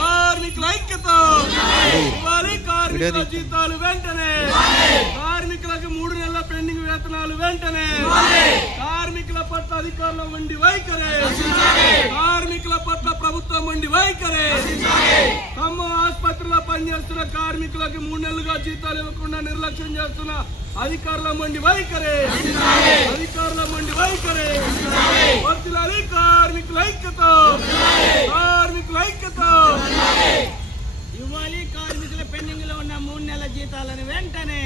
కార్మికుల ఐక్యత ఇవ్వాలి. కార్మికుల జీతాలు వెంటనే, కార్మికులకు 3 నెలల పెండింగ్ వేతనాలు వెంటనే, కార్మికుల పట్ల అధికారుల మండి వైఖరి, కార్మికుల పట్ల ప్రభుత్వం మండి వైఖరి. ఖమ్మం ఆసుపత్రిలో పనిచేస్తున్న కార్మికులకు 3 నెలలుగా జీతాలు ఇవ్వకుండా నిర్లక్ష్యం చేస్తున్న అధికారుల మండి వైఖరి, అధికారుల మండి వైఖరి. వర్ధిల్లాలి కార్మికుల ఐక్యత, కార్మికుల ఐక్యత ఇవ్వాలి. కార్మికుల పెండింగ్ లో ఉన్న 3 నెలల జీతాలను వెంటనే,